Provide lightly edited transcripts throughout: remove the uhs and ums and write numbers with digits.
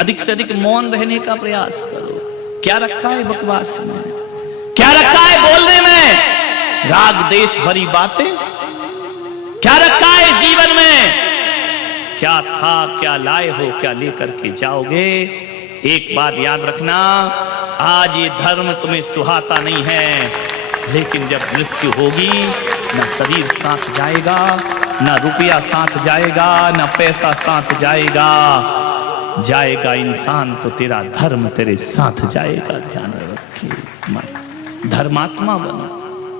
अधिक से अधिक मौन रहने का प्रयास करो। क्या रखा है बकवास में, क्या रखा है बोलने में, राग देश भरी बातें, क्या रखा है जीवन में, क्या था, क्या लाए हो, क्या लेकर के जाओगे। एक बात याद रखना, आज ये धर्म तुम्हें सुहाता नहीं है, लेकिन जब मृत्यु होगी ना शरीर साथ जाएगा, ना रुपया साथ जाएगा, ना पैसा साथ जाएगा, जाएगा इंसान तो तेरा धर्म तेरे साथ जाएगा। ध्यान रखिए, धर्मात्मा बनो,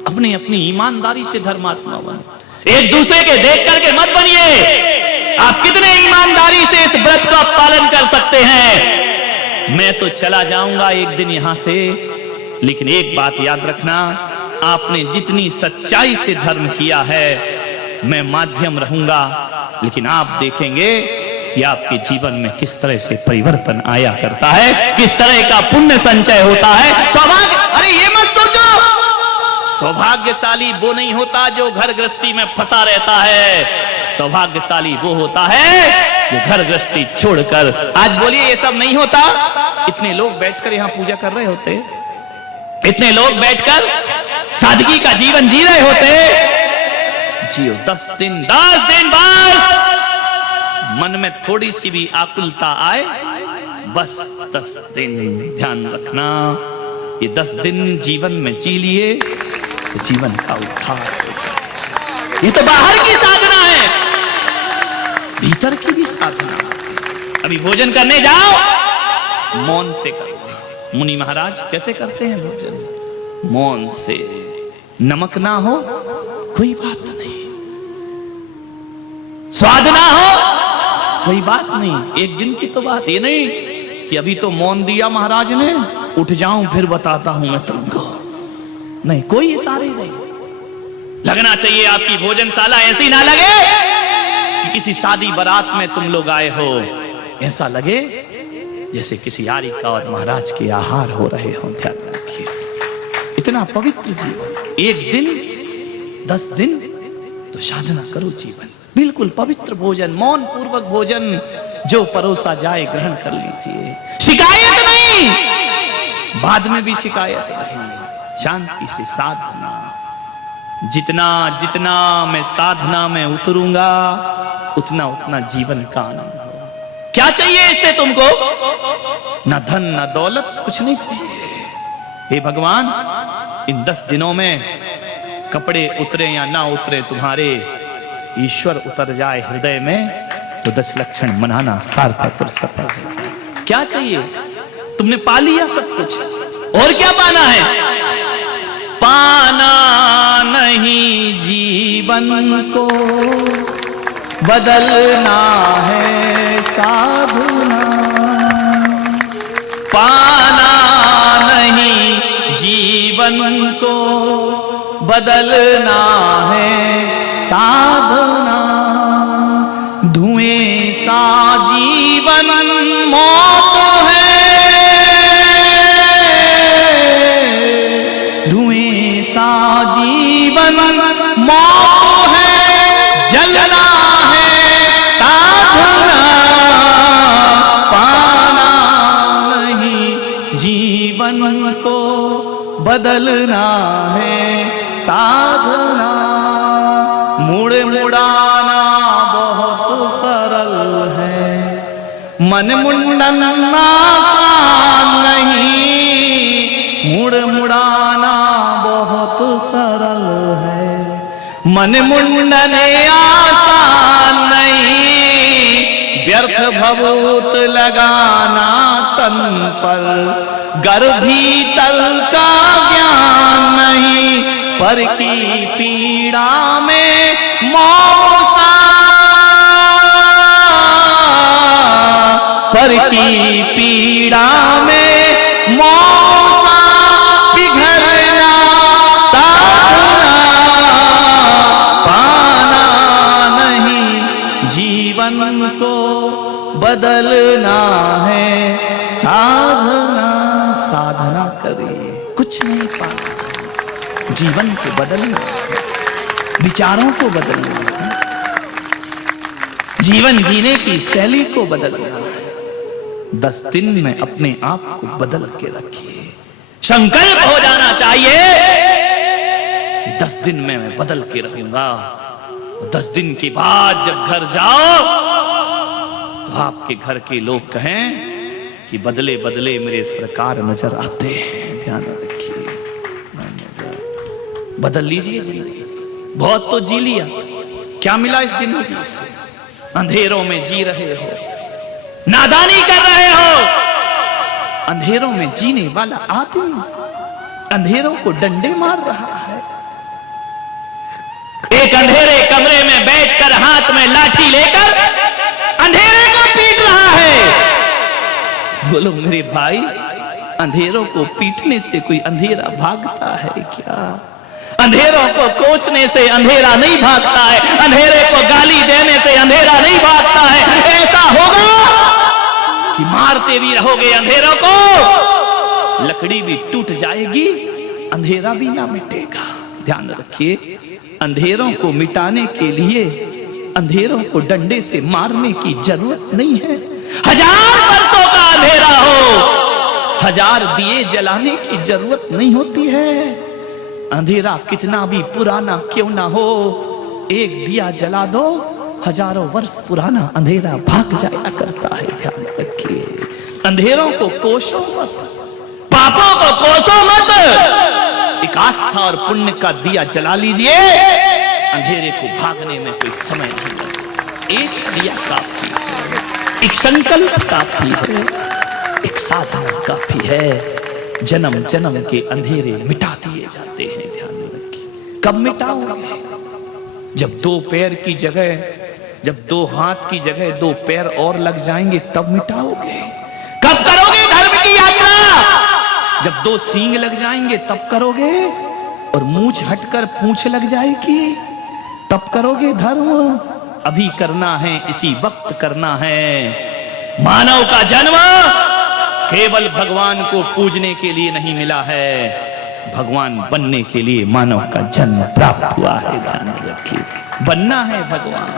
अपनी अपनी ईमानदारी से धर्मात्मा बनो। एक दूसरे के देख करके मत बनिए। आप कितने ईमानदारी से इस व्रत का पालन कर सकते हैं। मैं तो चला जाऊंगा एक दिन यहां से, लेकिन एक बात याद रखना, आपने जितनी सच्चाई से धर्म किया है, मैं माध्यम रहूंगा, लेकिन आप देखेंगे कि आपके जीवन में किस तरह से परिवर्तन आया करता है, किस तरह का पुण्य संचय होता है। सौभाग्य, अरे ये मत सोचो, सौभाग्यशाली वो नहीं होता जो घर गृहस्थी में फंसा रहता है, सौभाग्यशाली वो होता है जो घर गृहस्थी छोड़कर, आज बोलिए ये सब नहीं होता। इतने लोग बैठकर यहां पूजा कर रहे होते, इतने लोग बैठकर सादगी का जीवन जी रहे होते। जियो 10 दिन बस, मन में थोड़ी सी भी आकुलता आए, बस 10 दिन ध्यान रखना, ये 10 दिन जीवन में जी लिए तो जीवन का उद्धार। ये तो बाहर की साधना है, भीतर की भी साधना। अभी भोजन करने जाओ, मौन से करो। मुनि महाराज कैसे करते हैं भोजन? मौन से। नमक ना हो कोई बात नहीं, स्वाद ना हो कोई बात नहीं, एक दिन की तो बात, ये नहीं कि अभी तो मौन दिया महाराज ने, उठ जाऊं फिर बताता हूं मैं तुमको। नहीं, कोई इशारे नहीं। लगना चाहिए आपकी भोजनशाला ऐसी ना लगे कि किसी शादी बारात में तुम लोग आए हो, ऐसा लगे जैसे किसी यारी का और महाराज के आहार हो रहे हो। ध्यान रखिए, इतना पवित्र जीवन, एक दिन 10 दिन तो साधना करो जीवन, बिल्कुल पवित्र भोजन, मौन पूर्वक भोजन, जो परोसा जाए ग्रहण कर लीजिए। शिकायत नहीं, बाद में भी शिकायत नहीं, शांति से साधना। जितना जितना मैं साधना में उतरूंगा, उतना उतना जीवन का आनंद होगा। क्या चाहिए इससे तुमको? ना धन ना दौलत, कुछ नहीं चाहिए। हे भगवान, इन 10 दिनों में कपड़े उतरे या ना उतरे, तुम्हारे ईश्वर उतर जाए हृदय में, तो 10 लक्षण मनाना सार्थक और सफल है। क्या चाहिए? तुमने पा लिया सब कुछ, और क्या पाना है? पाना नहीं जीवन को, बदलना है साधना। पाना नहीं जीवन को, बदलना है साधना। धुएं सा जीवन मौत है, धुएं सा जीवन मौत है, जलना है साधना। पाना नहीं जीवन को, बदलना है साधना। मुड़ मुड़ाना बहुत सरल है, मन मुंडन आसान नहीं। मुड़ मुड़ाना बहुत सरल है, मन मुंडन आसान नहीं। व्यर्थ भभूत लगाना तन पर, गर भीतर का ज्ञान नहीं। पर की पीड़ा में मौसा, पर की पीड़ा में मौसा, पिघलना साधना। पाना नहीं जीवन को, बदलना है साधना। साधना करिए, कुछ नहीं पाना, जीवन को बदलना, विचारों को बदलना, जीवन जीने की शैली को बदलना। 10 दिन में अपने आप को बदल के रखिए। संकल्प हो जाना चाहिए कि 10 दिन में मैं बदल के रहूंगा। 10 दिन के बाद जब घर जाओ तो आपके घर के लोग कहें कि बदले बदले मेरे सरकार नजर आते हैं। ध्यान रखिए, बदल लीजिए जिंदगी। बहुत तो जी लिया, क्या मिला इस जिंदगी से? अंधेरों में जी रहे हो, नादानी कर रहे हो। अंधेरों में जीने वाला आदमी अंधेरों को डंडे मार रहा है। एक अंधेरे कमरे में बैठकर हाथ में लाठी लेकर अंधेरे को पीट रहा है। बोलो मेरे भाई, अंधेरों को पीटने से कोई अंधेरा भागता है क्या? अंधेरों को कोसने से अंधेरा नहीं भागता है। अंधेरे को गाली देने से अंधेरा नहीं भागता है। ऐसा होगा कि मारते भी रहोगे अंधेरों को, लकड़ी भी टूट जाएगी, अंधेरा भी ना मिटेगा। ध्यान रखिए, अंधेरों को मिटाने के लिए अंधेरों को डंडे से मारने की जरूरत नहीं है। 1000 वर्षों का अंधेरा हो, 1000 दिए जलाने की जरूरत नहीं होती है। अंधेरा कितना भी पुराना क्यों ना हो, एक दिया जला दो, हजारों वर्ष पुराना अंधेरा भाग जाया करता है। ध्यान रखिए, अंधेरों को कोसो मत, पापों को कोसो मत। एक आस्था और पुण्य का दिया जला लीजिए, अंधेरे को भागने में कोई समय नहीं लगता। एक दिया काफी है, एक संकल्प काफी है, एक साधना काफी है। जन्म जन्म के अंधेरे मिटा दिए जाते हैं। ध्यान रखिए, कब मिटाओगे? जब 2 पैर की जगह, जब 2 हाथ की जगह 2 पैर और लग जाएंगे तब मिटाओगे। कब करोगे धर्म की यात्रा? जब 2 सींग लग जाएंगे तब करोगे, और मूंछ हटकर पूंछ लग जाएगी तब करोगे धर्म। अभी करना है, इसी वक्त करना है। मानव का जन्म केवल भगवान को पूजने के लिए नहीं मिला है, भगवान बनने के लिए मानव का जन्म प्राप्त हुआ है। ध्यान रखिए, बनना है भगवान।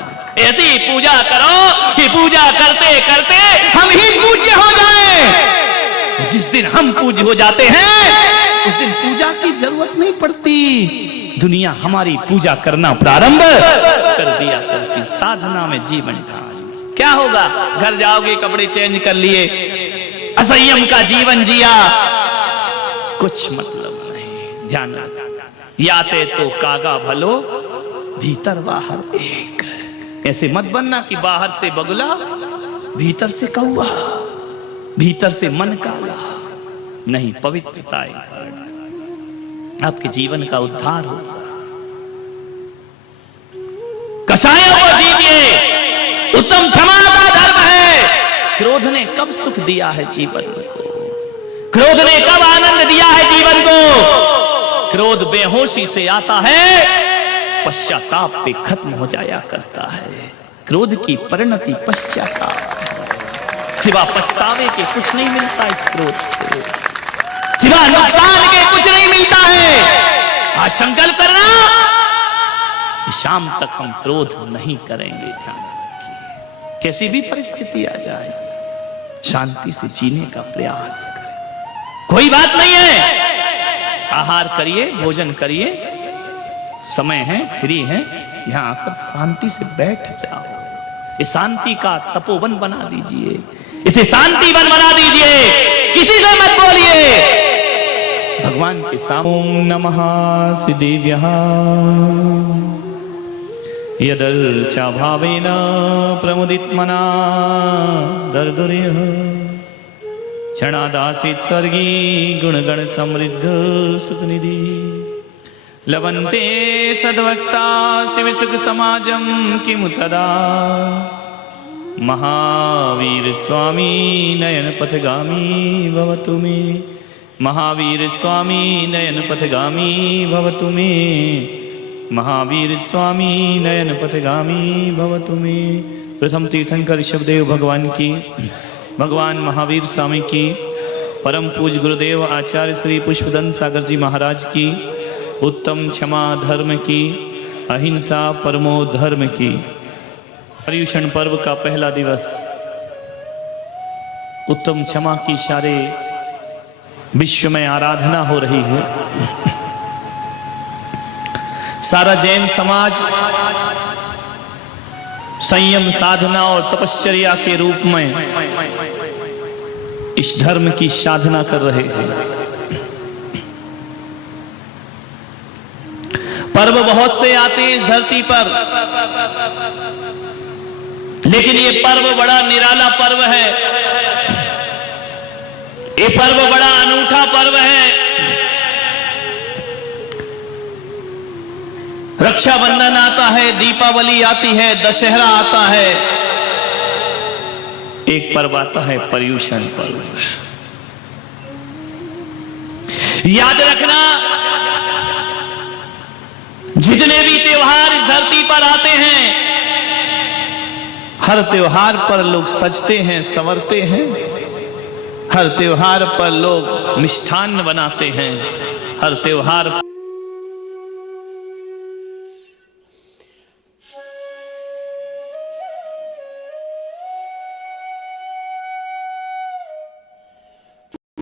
ऐसी पूजा करो कि पूजा करते करते हम ही पूज्य हो जाएं। जिस दिन हम पूज्य हो जाते हैं उस दिन पूजा की जरूरत नहीं पड़ती। दुनिया हमारी पूजा करना प्रारंभ कर दिया करती। साधना में जीवन ढाल। क्या होगा? घर जाओगे, कपड़े चेंज कर लिए, असंयम का जीवन जिया, कुछ मतलब नहीं। ध्यान रखना, याते तो कागा भलो, भीतर बाहर एक। ऐसे मत बनना कि बाहर से बगुला, भीतर से कौवा, भीतर से मन काला। नहीं, पवित्रता आपके जीवन का उद्धार हो। कसायों को जीतिए, उत्तम क्षमा का धर्म है। क्रोध ने कब सुख दिया है जीवन को? क्रोध ने कब आनंद दिया है जीवन को? क्रोध बेहोशी से आता है, पश्चाताप पे खत्म हो जाया करता है। क्रोध की परिणति पश्चाताप, सिवा पछतावे के कुछ नहीं मिलता इस क्रोध से, सिवा नुकसान के कुछ नहीं मिलता है। आज संकल्प करना कि शाम तक हम क्रोध नहीं करेंगे। ध्यान रखिए, कैसी भी परिस्थिति आ जाए शांति से जीने का प्रयास करें। कोई बात नहीं है, आहार करिए, भोजन करिए, समय है, फ्री है, यहां आकर शांति से बैठ जाओ। इस शांति का तपोवन बना दीजिए, इसे शांति वन बना दीजिए, किसी से मत बोलिए। भगवान के सामने ओम नमः सिद्धिव्यः यदर्चा भावेन प्रमुदित मना दर्दुर्यः क्षणादासीत स्वर्गी गुणगण समृद्ध सुखनिधि लवन्ते सद्वक्ता शिवसुख समाजम किमुतदा महावीर स्वामी नयन पथगामी भवतु मे। महावीर स्वामी नयन पथगामी भवतु मे। महावीर स्वामी नयन पथगामी भवतु मे। प्रथम तीर्थंकर ऋषभदेव भगवान की, भगवान महावीर स्वामी की, परम पूज्य गुरुदेव आचार्य श्री पुष्पदंत सागर जी महाराज की, उत्तम क्षमा धर्म की, अहिंसा परमो धर्म की। पर्युषण पर्व का पहला दिवस उत्तम क्षमा की सारे विश्व में आराधना हो रही है। सारा जैन समाज संयम साधना और तपश्चर्या के रूप में इस धर्म की साधना कर रहे हैं। पर्व बहुत से आते हैं इस धरती पर, लेकिन ये पर्व बड़ा निराला पर्व है। ये पर्व बड़ा अनूठा पर्व है। रक्षाबंधन आता है, दीपावली आती है, दशहरा आता है, एक पर्व आता है पर्युषण पर्व। याद रखना, जितने भी त्योहार इस धरती पर आते हैं, हर त्योहार पर लोग सजते हैं, संवरते हैं। हर त्योहार पर लोग मिष्ठान्न बनाते हैं। हर त्योहार